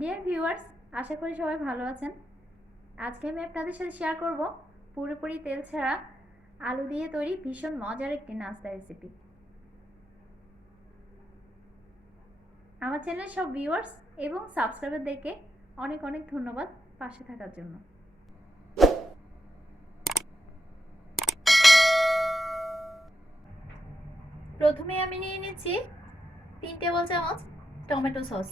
Dear viewers, আশা করি সবাই ভালো আছেন। আজকে আমি আপনাদের সাথে শেয়ার করব পুরোপুরি তেল ছাড়া আলু দিয়ে তৈরি ভীষণ মজার একটি নাস্তা রেসিপি। আমার চ্যানেলের সব ভিউয়ার্স এবং সাবস্ক্রাইবারদেরকে অনেক অনেক ধন্যবাদ পাশে থাকার জন্য। প্রথমে আমি নিয়ে নিচ্ছি 3 টেবিল চামচ টমেটো সস।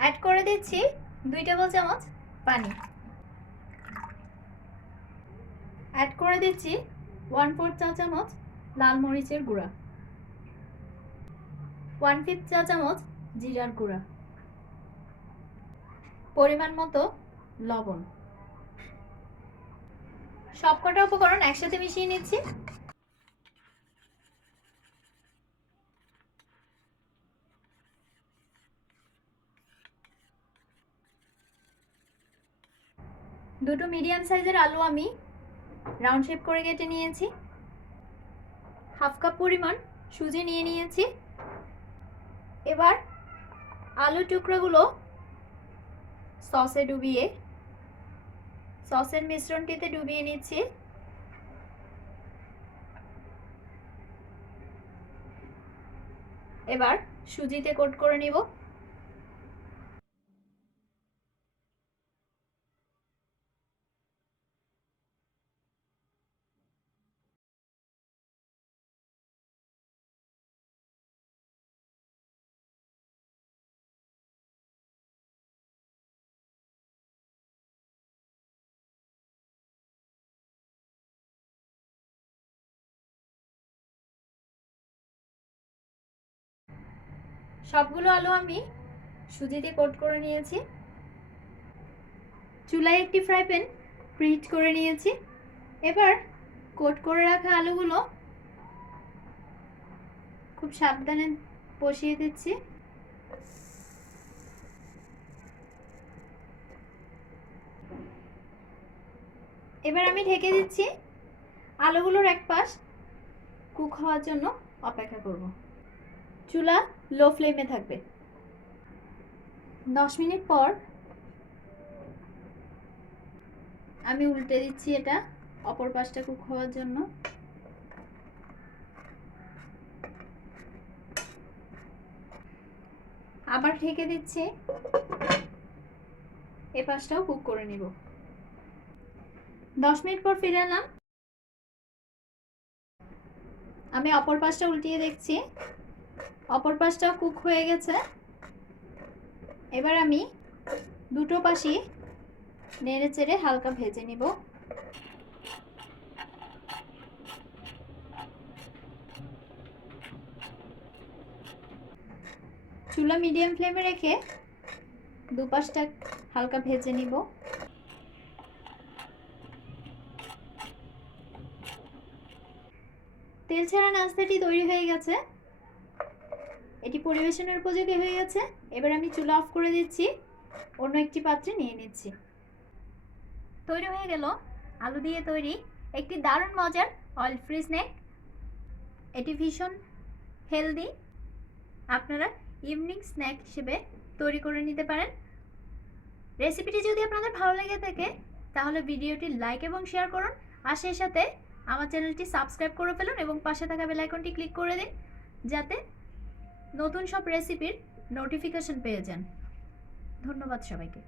অ্যাড করে দিচ্ছি 2 টেবিল চামচ পানি। অ্যাড করে দিচ্ছি 1/4 চা চামচ লাল মরিচের গুঁড়া, 1/5 চা চামচ জিরার গুঁড়া, পরিমাণ মতো লবণ। সবকটা উপকরণ একসাথে মিশিয়ে নিচ্ছি। দুটো মিডিয়াম সাইজের আলু আমি রাউন্ড শেপ করে কেটে নিয়েছি। হাফ কাপ পরিমাণ সুজি নিয়ে নিয়েছি। এবার আলু টুকরোগুলো সসের মিশ্রণটিতে ডুবিয়ে নিচ্ছি। এবার সুজিতে কোট করে নিব। সবগুলো আলু আমি সুজিতে কোট করে নিয়েছি। চুলায় একটি ফ্রাই প্যান প্রিহিট করে নিয়েছি। এবার কোট করে রাখা আলুগুলো খুব সাবধানে বসিয়ে দিচ্ছি। এবার আমি ঢেকে দিচ্ছি। আলুগুলোর এক পাশ কুক হওয়ার জন্য অপেক্ষা করব। চুলা লো ফ্লেমে থাকবে। 10 মিনিট পর আমি উল্টে দিচ্ছি এটা অপর পাশটা কুক হওয়ার জন্য। আবার ঢেকে দিচ্ছি। এই পাশটাও কুক করে নিব। 10 মিনিট পর ফিরে এলাম। আমি অপর পাশটা উল্টিয়ে দেখছি, অপর পাশটাও কুক হয়ে গেছে। এবার আমি দুটো পাশই নেড়ে চেড়ে হালকা ভেজে নিব। চুলা মিডিয়াম ফ্লেমে রেখে দুপাশটা হালকা ভেজে নিব। তেল ছাড়া নাস্তাটি তৈরি হয়ে গেছে। এটি পরিবেশনের উপযোগী হয়ে গেছে। এবার আমি চুলা অফ করে দিচ্ছি, অন্য একটি পাত্রে নিয়ে নিচ্ছি। তৈরি হয়ে গেল আলু দিয়ে তৈরি একটি দারুণ মজার অয়েল ফ্রি স্ন্যাক। এটি ভীষণ হেলদি। আপনারা ইভিনিং স্ন্যাক হিসেবে তৈরি করে নিতে পারেন। রেসিপিটি যদি আপনাদের ভালো লেগে থাকে তাহলে ভিডিওটি লাইক এবং শেয়ার করুন। আর সেই সাথে আমার চ্যানেলটি সাবস্ক্রাইব করে ফেলুন এবং পাশে থাকা বেল আইকনটি ক্লিক করে দিন, যাতে নতুন সব রেসিপির নোটিফিকেশন পেয়ে যান। ধন্যবাদ সবাইকে।